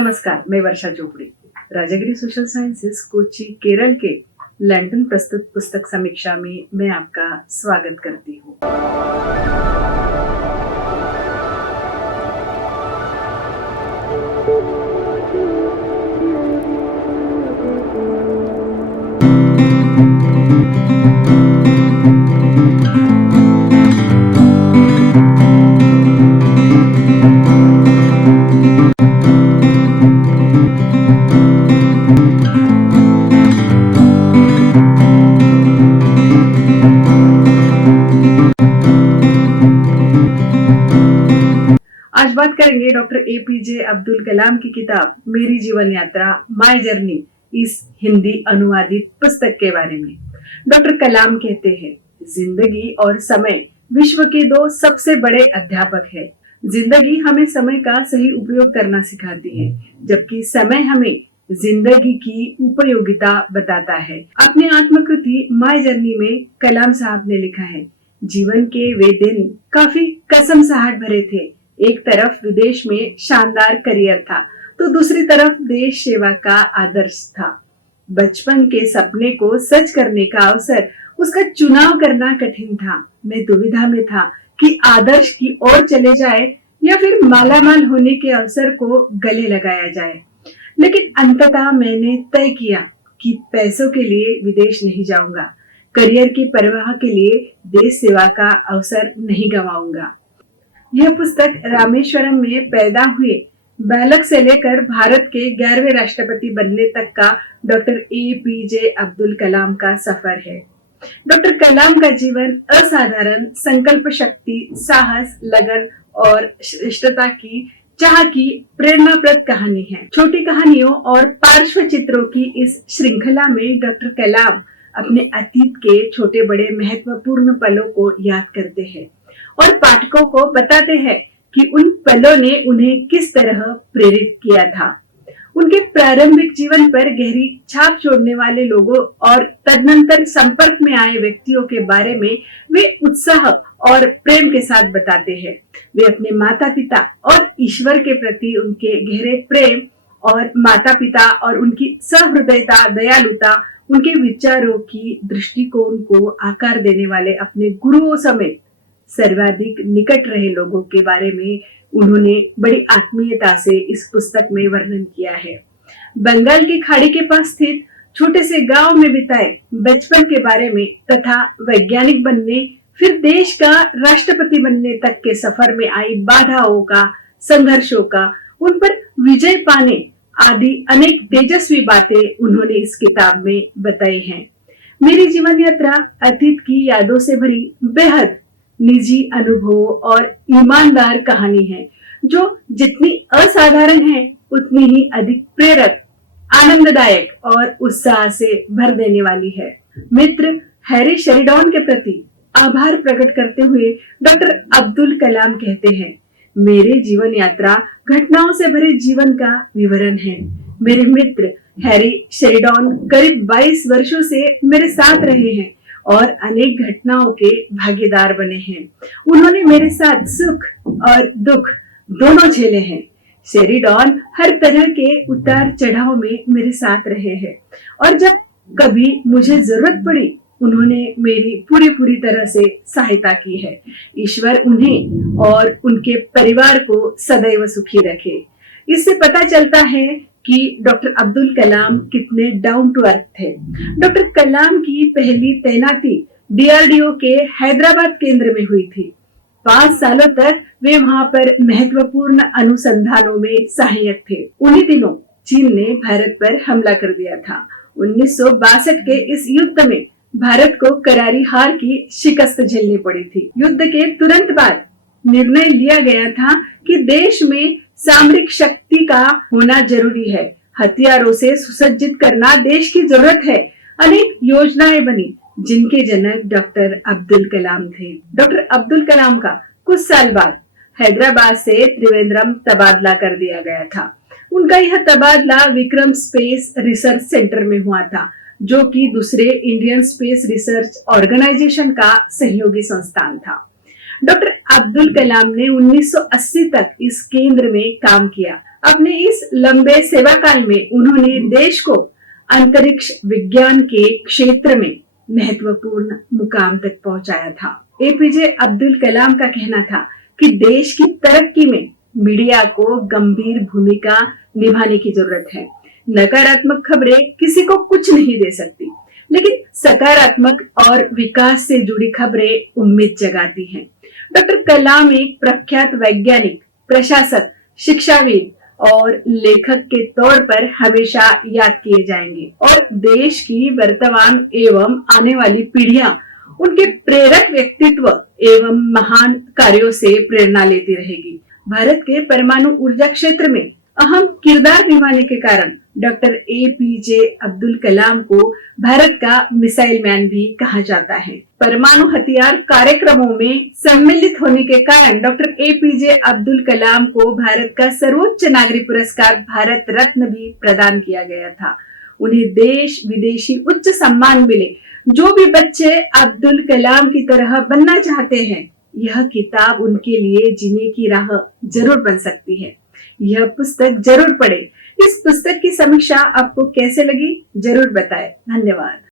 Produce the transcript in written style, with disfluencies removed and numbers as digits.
नमस्कार, मैं वर्षा चोपड़ी। Rajagiri social sciences Kochi Kerala के लंदन प्रस्तुत पुस्तक समीक्षा में मैं आपका स्वागत करती हूँ। आज बात करेंगे डॉक्टर एपीजे अब्दुल कलाम की किताब मेरी जीवन यात्रा माय जर्नी इस हिंदी अनुवादित पुस्तक के बारे में। डॉक्टर कलाम कहते हैं, जिंदगी और समय विश्व के दो सबसे बड़े अध्यापक है। जिंदगी हमें समय का सही उपयोग करना सिखाती है, जबकि समय हमें जिंदगी की उपयोगिता बताता है। अपने आत्मकृति माय जर्नी में कलाम साहब ने लिखा है, जीवन के वे दिन काफी कसमसाहट भरे थे। एक तरफ विदेश में शानदार करियर था, तो दूसरी तरफ देश सेवा का आदर्श था। बचपन के सपने को सच करने का अवसर, उसका चुनाव करना कठिन था। मैं दुविधा में था कि आदर्श की ओर चले जाए या फिर मालामाल होने के अवसर को गले लगाया जाए। लेकिन अंततः मैंने तय किया कि पैसों के लिए विदेश नहीं जाऊंगा, करियर की परवाह के लिए देश सेवा का अवसर नहीं गंवाऊंगा। यह पुस्तक रामेश्वरम में पैदा हुए बालक से लेकर भारत के 11वें राष्ट्रपति बनने तक का डॉक्टर एपीजे अब्दुल कलाम का सफर है। डॉक्टर कलाम का जीवन असाधारण संकल्प शक्ति, साहस, लगन और श्रेष्ठता की चाह की प्रेरणाप्रद कहानी है। छोटी कहानियों और पार्श्व चित्रों की इस श्रृंखला में डॉक्टर कलाम अपने अतीत के छोटे बड़े महत्वपूर्ण पलों को याद करते हैं और पाठकों को बताते हैं कि उन पलों ने उन्हें किस तरह प्रेरित किया था। उनके प्रारंभिक जीवन पर गहरी छाप छोड़ने वाले लोगों और तदनंतर संपर्क में आए व्यक्तियों के बारे में वे उत्साह और प्रेम के साथ बताते हैं। वे अपने माता पिता और ईश्वर के प्रति उनके गहरे प्रेम और माता पिता और उनकी सहृदयता, दयालुता, उनके विचारों की दृष्टिकोण को आकार देने वाले अपने गुरुओं समेत सर्वाधिक निकट रहे लोगों के बारे में उन्होंने बड़ी आत्मीयता से इस पुस्तक में वर्णन किया है। बंगाल की खाड़ी के पास स्थित छोटे से गांव में बिताए बचपन के बारे में तथा वैज्ञानिक बनने फिर देश का राष्ट्रपति बनने तक के सफर में आई बाधाओं का, संघर्षों का, उन पर विजय पाने आदि अनेक तेजस्वी बातें उन्होंने इस किताब में बताई हैं। मेरी जीवन यात्रा अतीत की यादों से भरी बेहद निजी अनुभव और ईमानदार कहानी है, जो जितनी असाधारण है उतनी ही अधिक प्रेरक, आनंददायक और उत्साह से भर देने वाली है। मित्र हैरी शेरिडॉन के प्रति आभार प्रकट करते हुए डॉक्टर अब्दुल कलाम कहते हैं, मेरे जीवन यात्रा घटनाओं से भरे जीवन का विवरण है। मेरे मित्र हैरी शेरिडॉन करीब 22 वर्षों से मेरे साथ रहे हैं और अनेक घटनाओं के भागीदार बने हैं। उन्होंने मेरे साथ सुख और दुख दोनों झेले हैं। शेरिडॉन हर तरह के उतार चढ़ाव में मेरे साथ रहे हैं और जब कभी मुझे जरूरत पड़ी उन्होंने मेरी पूरी तरह से सहायता की है। ईश्वर उन्हें और उनके परिवार को सदैव सुखी रखे। इससे पता चलता है कि डॉक्टर अब्दुल कलाम कितने डाउन टू अर्थ थे। डॉक्टर कलाम की पहली तैनाती डीआरडीओ के हैदराबाद केंद्र में हुई थी। 5 सालों तक वे वहां पर महत्वपूर्ण अनुसंधानों में सहायक थे। उन्हीं दिनों चीन ने भारत पर हमला कर दिया था। 1962 के इस युद्ध में भारत को करारी हार की शिकस्त झेलनी पड़ी थी। युद्ध के तुरंत बाद निर्णय लिया गया था कि देश में सामरिक शक्ति का होना जरूरी है। हथियारों से सुसज्जित करना देश की जरूरत है। अनेक योजनाएं बनी जिनके जनक डॉक्टर अब्दुल कलाम थे। डॉक्टर अब्दुल कलाम का कुछ साल बाद हैदराबाद से त्रिवेंद्रम तबादला कर दिया गया था। उनका यह तबादला विक्रम स्पेस रिसर्च सेंटर में हुआ था, जो कि दूसरे इंडियन स्पेस रिसर्च ऑर्गेनाइजेशन का सहयोगी संस्थान था। डॉक्टर अब्दुल कलाम ने 1980 तक इस केंद्र में काम किया। अपने इस लंबे सेवा काल में उन्होंने देश को अंतरिक्ष विज्ञान के क्षेत्र में महत्वपूर्ण मुकाम तक पहुंचाया था। एपीजे अब्दुल कलाम का कहना था कि देश की तरक्की में मीडिया को गंभीर भूमिका निभाने की जरूरत है। नकारात्मक खबरें किसी को कुछ नहीं दे सकती, लेकिन सकारात्मक और विकास से जुड़ी खबरें उम्मीद जगाती हैं। डॉक्टर कलाम एक प्रख्यात वैज्ञानिक, प्रशासक, शिक्षाविद और लेखक के तौर पर हमेशा याद किए जाएंगे और देश की वर्तमान एवं आने वाली पीढ़ियां उनके प्रेरक व्यक्तित्व एवं महान कार्यों से प्रेरणा लेती रहेगी। भारत के परमाणु ऊर्जा क्षेत्र में अहम किरदार निभाने के कारण डॉक्टर एपीजे अब्दुल कलाम को भारत का मिसाइल मैन भी कहा जाता है। परमाणु हथियार कार्यक्रमों में सम्मिलित होने के कारण डॉक्टर एपीजे अब्दुल कलाम को भारत का सर्वोच्च नागरिक पुरस्कार भारत रत्न भी प्रदान किया गया था। उन्हें देश विदेशी उच्च सम्मान मिले। जो भी बच्चे अब्दुल कलाम की तरह बनना चाहते हैं, यह किताब उनके लिए जीने की राह जरूर बन सकती है। यह पुस्तक जरूर पढ़ें। इस पुस्तक की समीक्षा आपको कैसे लगी, जरूर बताएं। धन्यवाद।